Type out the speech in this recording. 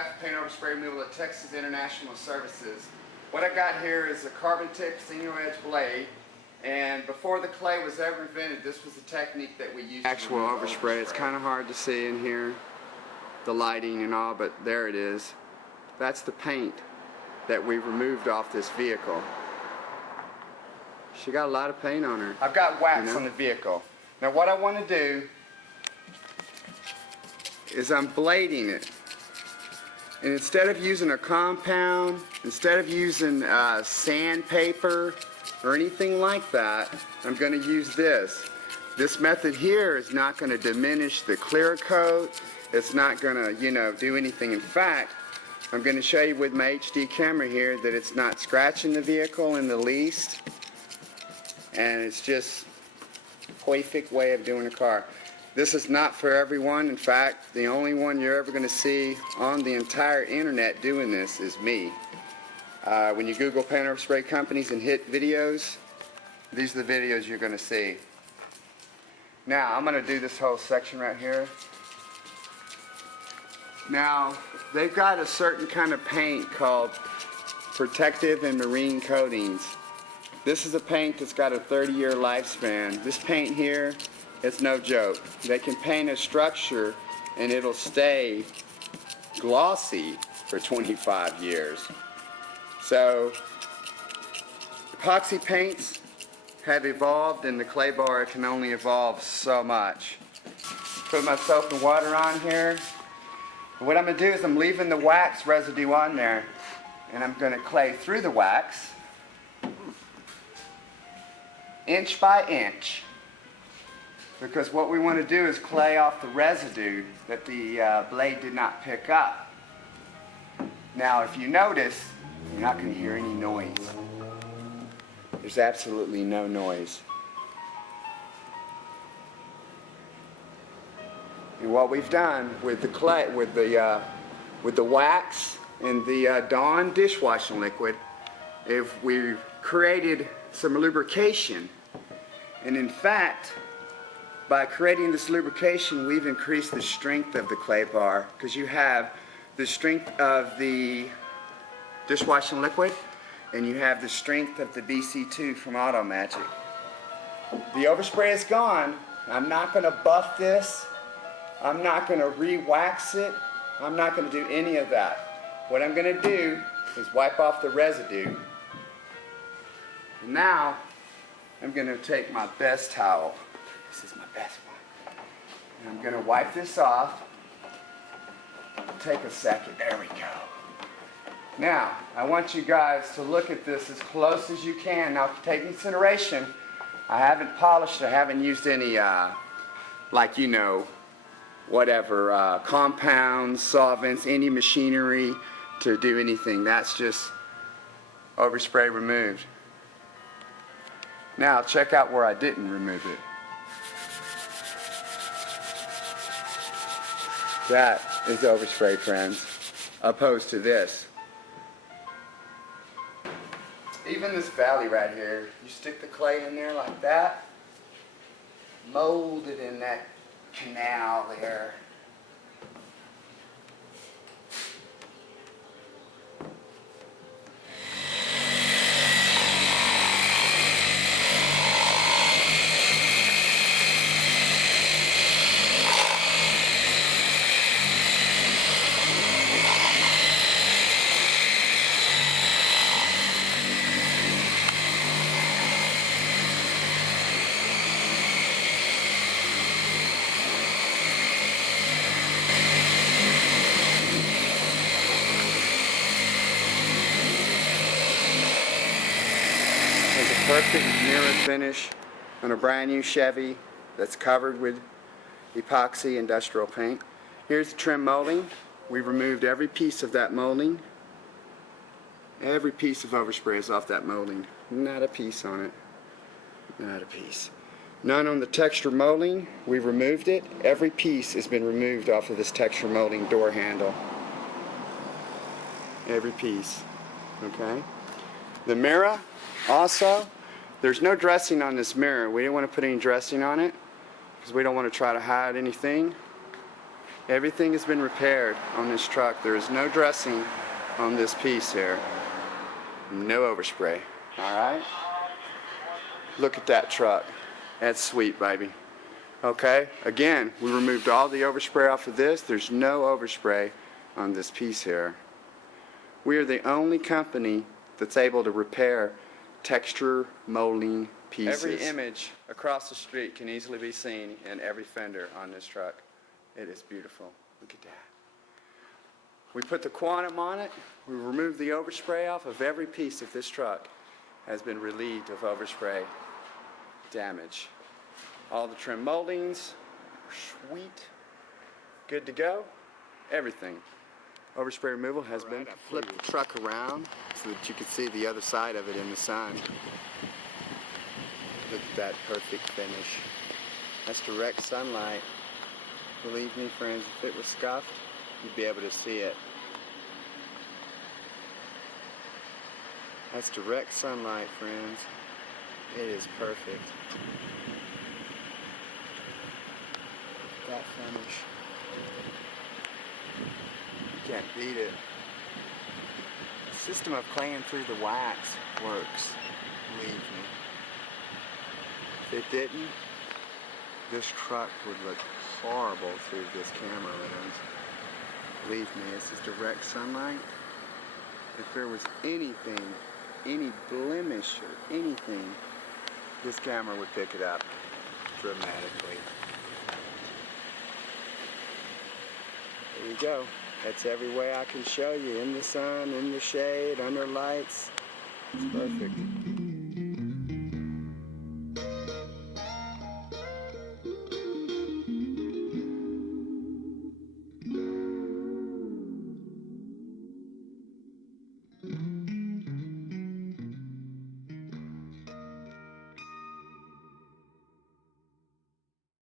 Jeff, Paint Overspray Removal at Texas International Services. What I got here is a carbon tip single edge blade, and before the clay was ever invented, this was the technique that we used. Actual overspray. It's kind of hard to see in here, the lighting and all, but there it is. That's the paint that we removed off this vehicle. She got a lot of paint on her. I've got wax on the vehicle. Now what I want to do is I'm blading it. And instead of using a compound, instead of using sandpaper or anything like that, I'm going to use this. This method here is not going to diminish the clear coat. It's not going to, you know, do anything. In fact, I'm going to show you with my HD camera here that it's not scratching the vehicle in the least. And it's just a perfect way of doing a car. This is not for everyone. In fact, the only one you're ever going to see on the entire internet doing this is me. When you Google paint overspray companies and hit videos, these are the videos you're going to see. Now, I'm going to do this whole section right here. Now, they've got a certain kind of paint called protective and marine coatings. This is a paint that's got a 30-year lifespan. This paint here, it's no joke. They can paint a structure and it'll stay glossy for 25 years. So, epoxy paints have evolved, and the clay bar can only evolve so much. Put my soap and water on here. What I'm going to do is I'm leaving the wax residue on there, and I'm going to clay through the wax, inch by inch. Because what we want to do is clay off the residue that the blade did not pick up. Now, if you notice, you're not going to hear any noise. There's absolutely no noise. And what we've done with the clay, with the wax and the Dawn dishwashing liquid, is we've created some lubrication. And in fact, by creating this lubrication, we've increased the strength of the clay bar, because you have the strength of the dishwashing liquid and you have the strength of the BC2 from Auto Magic. The overspray is gone. I'm not going to buff this. I'm not going to re-wax it. I'm not going to do any of that. What I'm going to do is wipe off the residue. Now I'm going to take my best towel. This is my best one. And I'm going to wipe this off. Take a second. There we go. Now, I want you guys to look at this as close as you can. Now, take into consideration, I haven't polished, I haven't used any, like, you know, whatever, compounds, solvents, any machinery to do anything. That's just overspray removed. Now, check out where I didn't remove it. That is overspray, friends, opposed to this. Even this valley right here, you stick the clay in there like that, mold it in that canal there. Perfect mirror finish on a brand new Chevy that's covered with epoxy industrial paint. Here's the trim molding. We removed every piece of that molding. Every piece of overspray is off that molding. Not a piece on it. Not a piece. None on the texture molding. We removed it. Every piece has been removed off of this texture molding door handle. Every piece. Okay? The mirror also, there's no dressing on this mirror. We didn't want to put any dressing on it because we don't want to try to hide anything. Everything has been repaired on this truck. There is no dressing on this piece here. No overspray. Alright? Look at that truck. That's sweet, baby. Okay? Again, we removed all the overspray off of this. There's no overspray on this piece here. We are the only company that's able to repair texture molding pieces. Every image across the street can easily be seen in every fender on this truck. It is beautiful. Look at that. We put the quantum on it. We removed the overspray off of every piece of this truck. Has been relieved of overspray damage. All the trim moldings are sweet. Good to go. Everything. Overspray removal has been. Flip the truck around so that you can see the other side of it in the sun. Look at that perfect finish. That's direct sunlight. Believe me, friends, if it was scuffed, you'd be able to see it. That's direct sunlight, friends. It is perfect. That finish. You can't beat it. The system of claying through the wax works, believe me. If it didn't, this truck would look horrible through this camera lens. Believe me, this is direct sunlight. If there was anything, any blemish or anything, this camera would pick it up dramatically. There you go. That's every way I can show you. In the sun, in the shade, under lights. It's perfect.